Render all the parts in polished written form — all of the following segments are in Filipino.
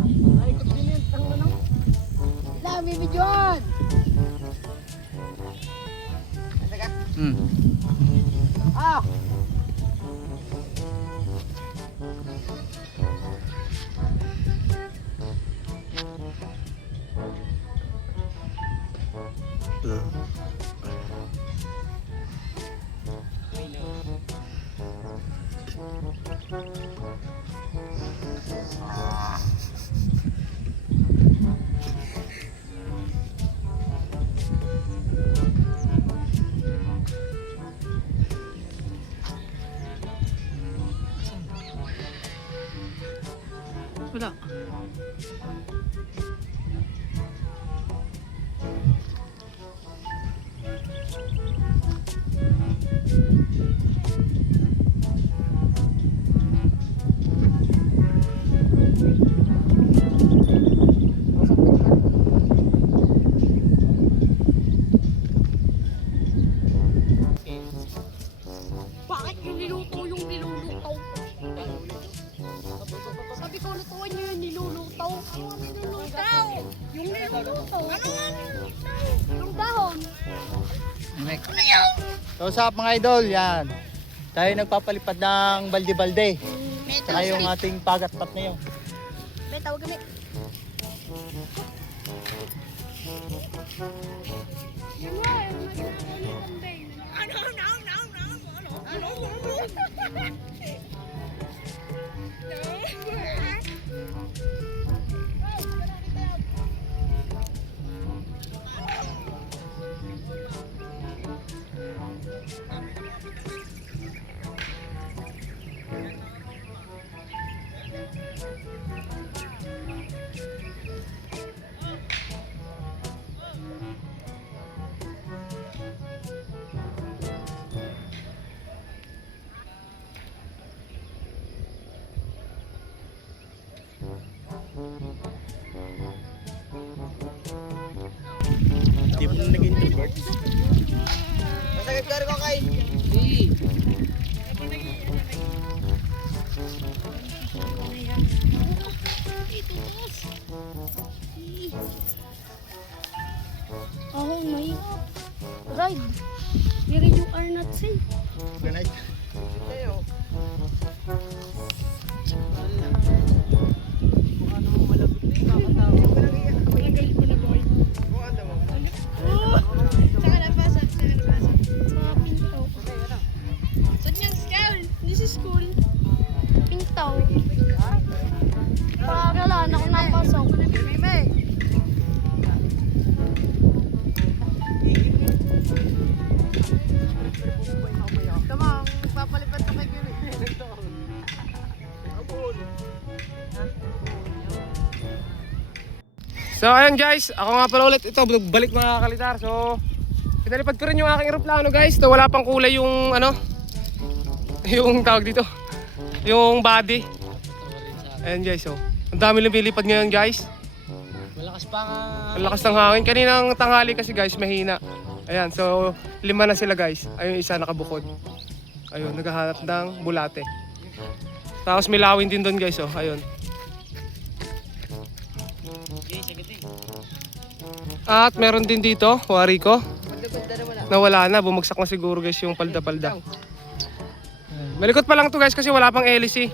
Naikot din yun. Ang ano? Wala, may videoan. Ah! Wala. Bakit yung niluto yung niluluto? Sabi ko, lutuan nyo yung niluluto. Niluluto! Yung niluluto. Ano nga niluluto? Yung dahon. So sa mga idol, yan. Tayo nagpapalipad ng balde-balde. Tsaka yung ating pagat-pat na yun. May tawag kami. Yung nga, yung naglalambay. Ano? Hindi mo na nag-introvert. Masakit ka rin ko kay. Ako may ride. Here you are not safe. Ganay. Saka napasan. Mga pinto. Saan yung school? This is school. Pinto. Pakalan ako napasok. Mime. Tamang, papalipat ka kay Gini. So ayun guys, ako nga pala ulit ito, balik mga kalitar. So pinalipad ko rin yung aking eroplano guys. So, wala pang kulay yung ano, yung tawag dito, yung body. Ayan guys, so ang dami lumilipad ngayon guys. Malakas pa nga. Ang lakas ng hangin. Kaninang tanghali kasi guys, mahina. Ayan, so 5 na sila guys. Ayun, isa nakabukod. Ayun, naghahanap ng bulate. Tapos may lawin din doon guys, oh. Ayun. At meron din dito, Wariko. Nawala na, bumagsak na siguro guys yung palda-palda. Malikot pa lang to guys kasi wala pang hélice.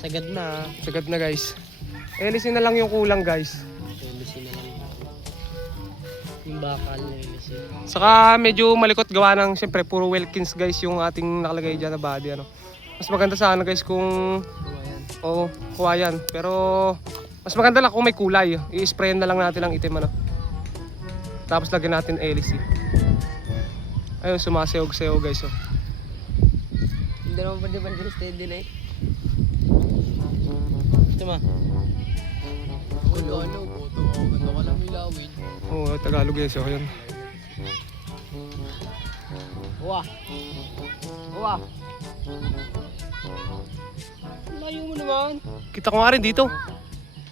Sagad na. Sagad na guys. Hélice na lang yung kulang guys. Hélice na lang. Yung bakal na hélice. Saka medyo malikot gawa ng siyempre puro Wilkins guys yung ating nakalagay dyan na body ano. Mas maganda sana guys kung kuha yan. Pero mas maganda lang kung may kulay. I-sprayan na lang natin ang itim ano. Tapos lagyan natin hélice. Ayun, sumaseog-seog guys oh. Hindi naman pwede ba steady na eh. Ito ma. Ano, boto. Ganda ka lang ilawin. Oo, Tagalog guys oh. Ayun. Wah. Layo mo naman. Kita ko nga rin dito.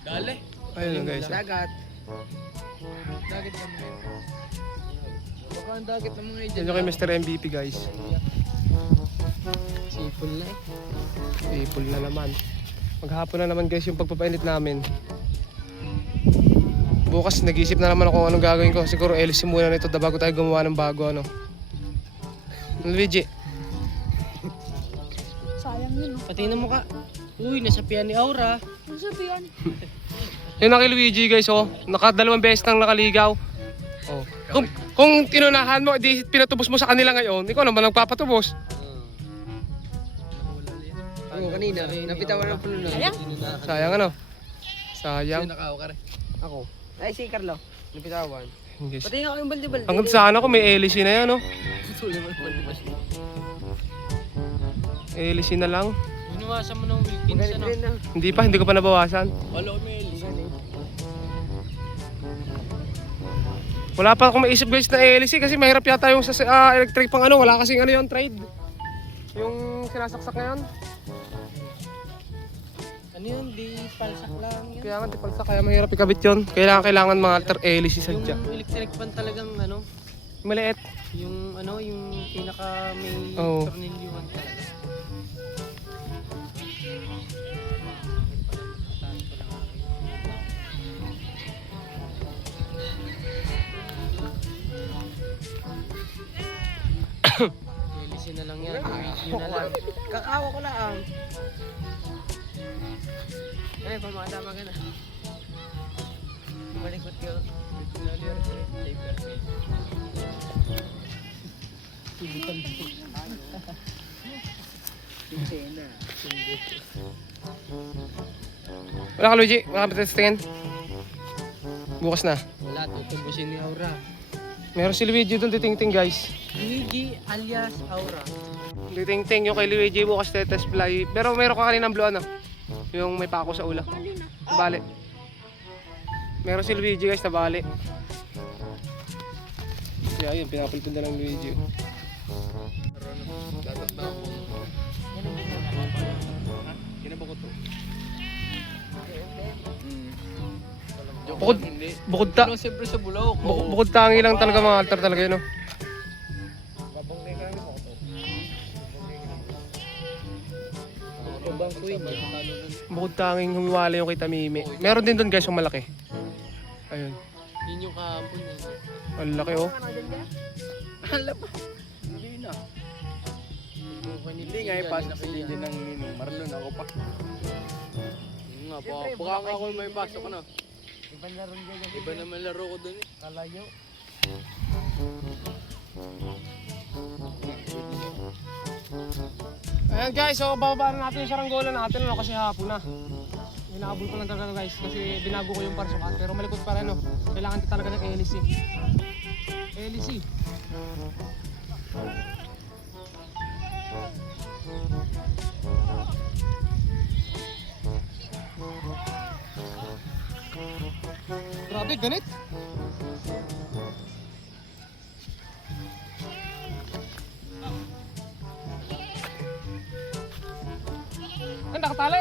Dali. Ayun guys. Oh. Dagat. Dagat ka mo. Baka ang dagat ng mga Yan yung kay Mr. MVP guys. Sipol na eh. People na naman. Maghapon na naman guys yung pagpapainit namin. Bukas nag-iisip na naman ako kung anong gagawin ko. Siguro elisin muna nito bago tayo gumawa ng bago ano. Luigi. Sayang yun. Patingin mo ka. Uy, nasapian ni Aura. Ano sabihan? Yun ang kay Luigi guys oh. Nakadalawang beses nang nakaligaw. Oh. Kung tinunahan mo, di pinatubos mo sa kanila ngayon, ikaw naman nagpapatubos. Oo, kanina. Napitawan ng puno na. Sayang. Sayang ano? Sayang. Nakaw ka rin. Ako. Ay, si Carlo. Napitawan. Yes. Patingin ako yung balde-balde. Hanggang sana ko may LC na yan oh. Tuloy mo yung balde-balde. LC na lang. Binawasan mo ng Wilkins ano? Hindi ko pa nabawasan. Wala ko may Elisa. Wala pa akong maisip guys na LC kasi mahirap yata yung sa electric pang ano, wala kasing ano yung trade. Yung sinasaksak ngayon. Ano yun? Di palsak lang yun. Kaya nga tipalsa kaya mahirap ikabit yun. Kailangan mga alter LC sadya. Yung electric pan talagang ano, Maliit. yung ano, yung pinaka may Oo. tornilyuhan talaga. Elisin na lang yan. Review na lang. Kakawa ko lang. Ay, pamadama ka na. Malikot ka. Wala ka Luigi, wala ka testingin. Bukas na. Wala, tutubusin ni Aura. Meron si Luigi doon titingting guys. Luigi alias Aura. Titingting yung kay Luigi bukas test fly. Pero meron ka kanina ng blue ano. Yung may pako sa ulo. Bali. Meron si Luigi guys na bali. Kaya yun, pinapalitan na ng Luigi. Kinabukot to. Bukod ta. Siyempre sa Bulaw. Bukod tangi lang talaga mga altar talaga yun. No? Bukod tanging humiwala yung kay Tamimi. Meron din doon guys yung malaki. Ayun. Yun yung kahapon. Ang laki oh. Alam pa. Hindi na. Hindi nga ipasok si Lili ng Ninong Marlon. Ako pa. Yun nga, baka ako may pasok na. Iba naman laro ko dun eh. Kalayo. Ayan guys, so bababa na natin yung saranggola natin ano, kasi hapon na. Inaabol ko lang talaga guys kasi binago ko yung parsukat pero malikot pa rin no. Kailangan talaga ng LC. LC. Grabe, ganit. Ang nakatali.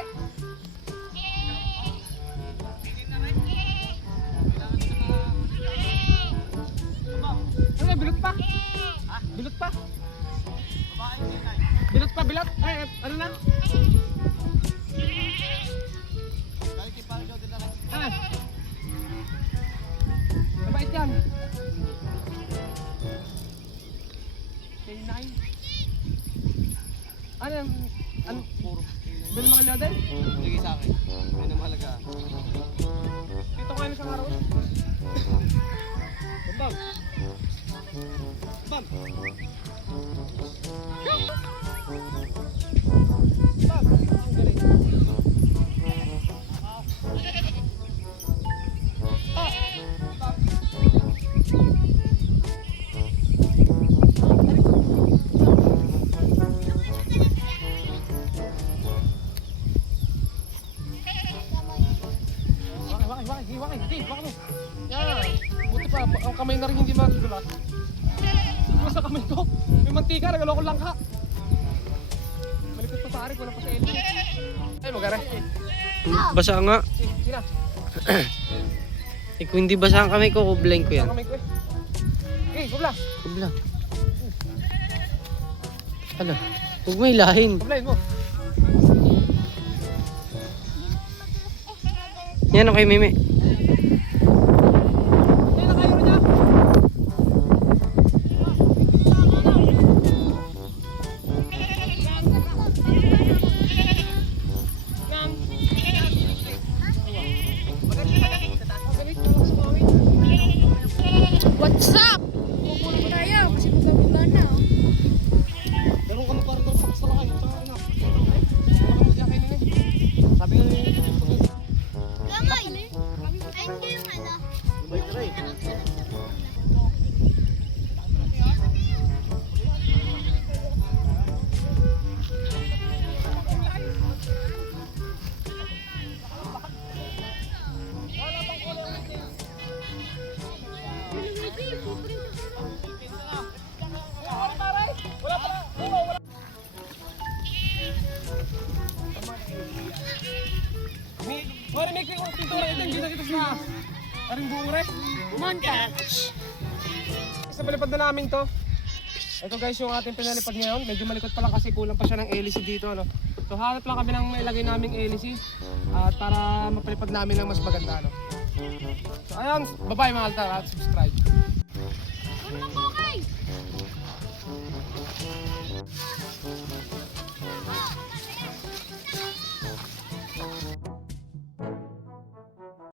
Ano, bilot pa? Bilot pa? Bilot pa, bilot? Ay, ano na? Ah. Mabait yan. K9. Ano yan? Ano? Doon mga natin? Sige sa akin. Yan ang mahalaga. Dito kayo na sa araw. Bambang. Bam. Bam. Ang galing. Bakit mo? Yan. Buti pa, ang kamay na rin hindi magugulat. Siguro sa kamay ko, may mantika, nagaloko lang ka. Malikot pa pare, wala pa sa LG. Ay, magara. Basa nga. Sina? Eh kung hindi basa ang kamay ko, kublain ko yan. Ang kamay ko eh. Okay, kubla. Kubla. Hala, huwag may lahin. Kublain mo. Yan okay, Mimi. What's up? Pupunta tayo kasi maganda na. Meron ka na parang sa lakay. Sabi nga Gamay! Ay, hindi yung ano. Mari may kaya pintura ito, hindi na kita sa aring buong re. Montage. Sa palipad na namin to. Ito guys yung ating pinalipad ngayon. Medyo malikot pa lang kasi kulang pa siya ng hélice dito. Ano? So hanap lang kami ng mailagay naming hélice at para mapalipad namin ng mas maganda. No? So ayun, bye-bye mga altar at subscribe. Ano ba, okay?